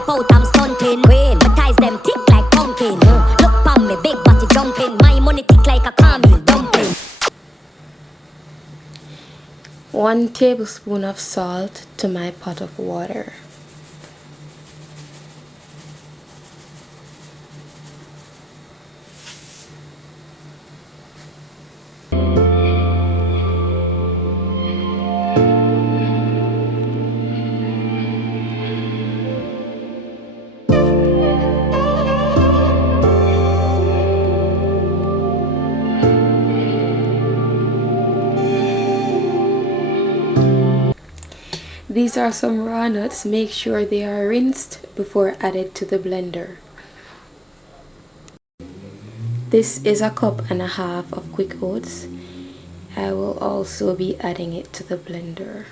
step out, I'm stunting. Queen, my ties them tick like pumpkin. Look pon me, big body jumping. My money tick like a caramel dumpling. 1 tablespoon of salt to my pot of water. These are some raw nuts. Make sure they are rinsed before added to the blender. This is 1.5 cups of quick oats. I will also be adding it to the blender.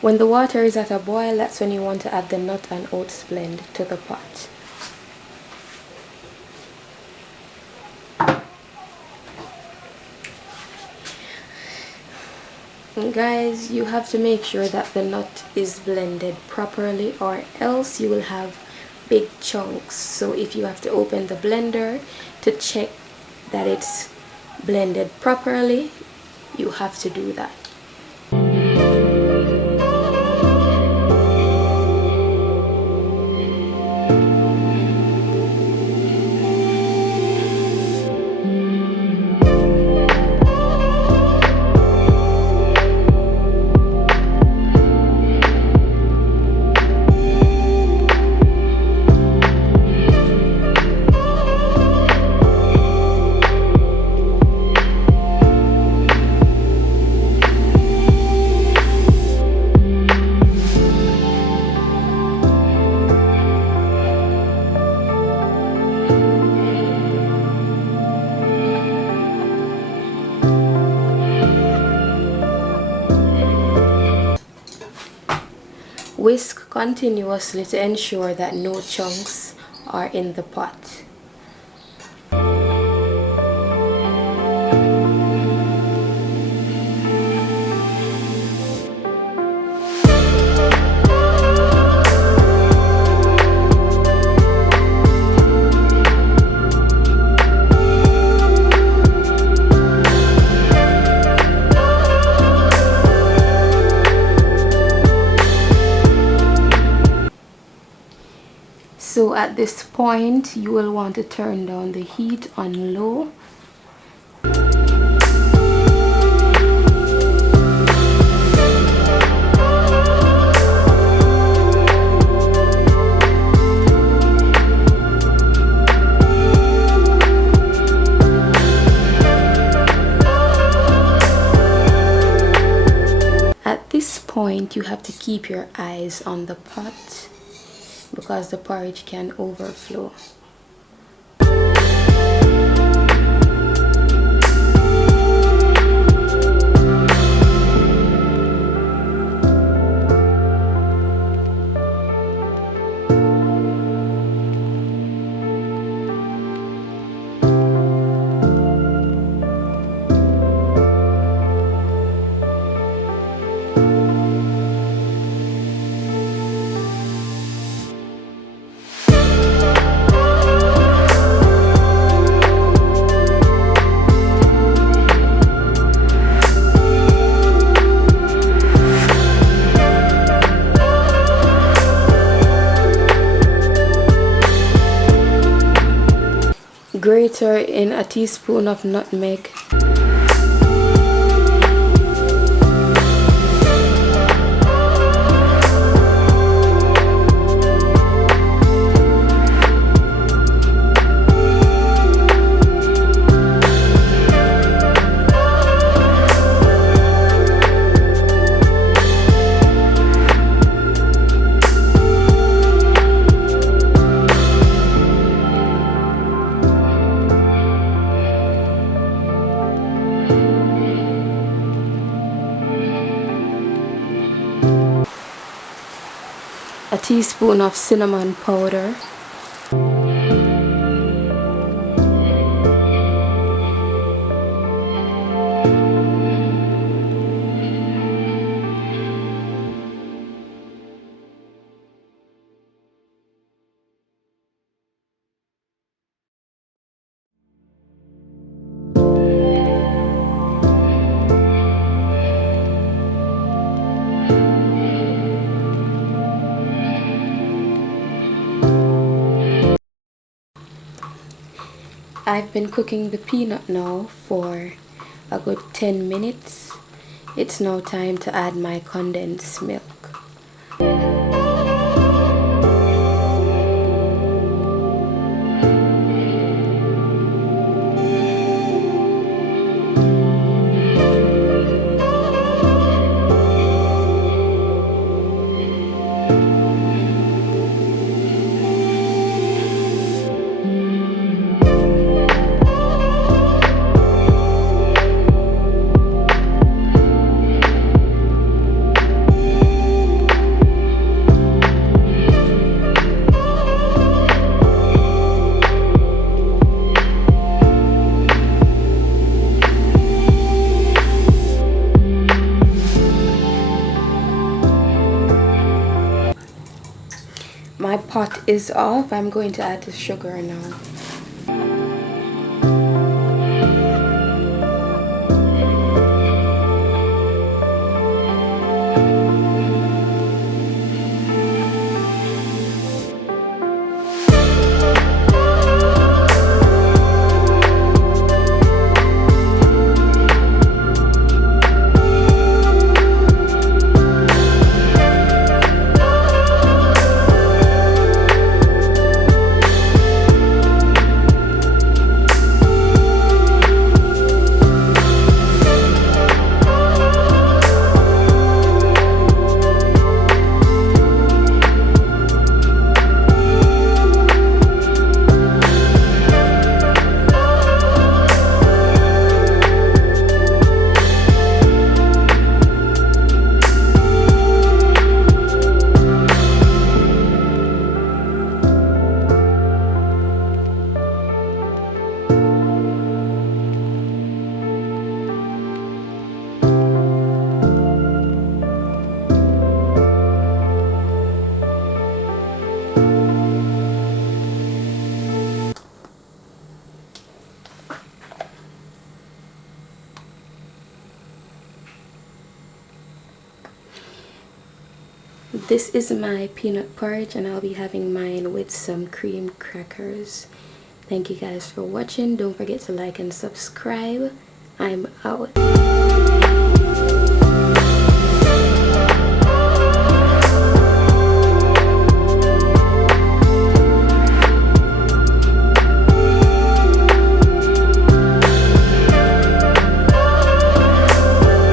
When the water is at a boil, that's when you want to add the nut and oats blend to the pot. Guys, you have to make sure that the nut is blended properly, or else you will have big chunks. So if you have to open the blender to check that it's blended properly, you have to do that. Whisk continuously to ensure that no chunks are in the pot. So at this point, you will want to turn down the heat on low. At this point, you have to keep your eyes on the pot, because the porridge can overflow. Grater in a teaspoon of nutmeg. A teaspoon of cinnamon powder. I've been cooking the peanut now for a good 10 minutes. It's now time to add my condensed milk. My pot is off. I'm going to add the sugar now. This is my peanut porridge and I'll be having mine with some cream crackers. Thank you guys for watching. Don't forget to like and subscribe. I'm out.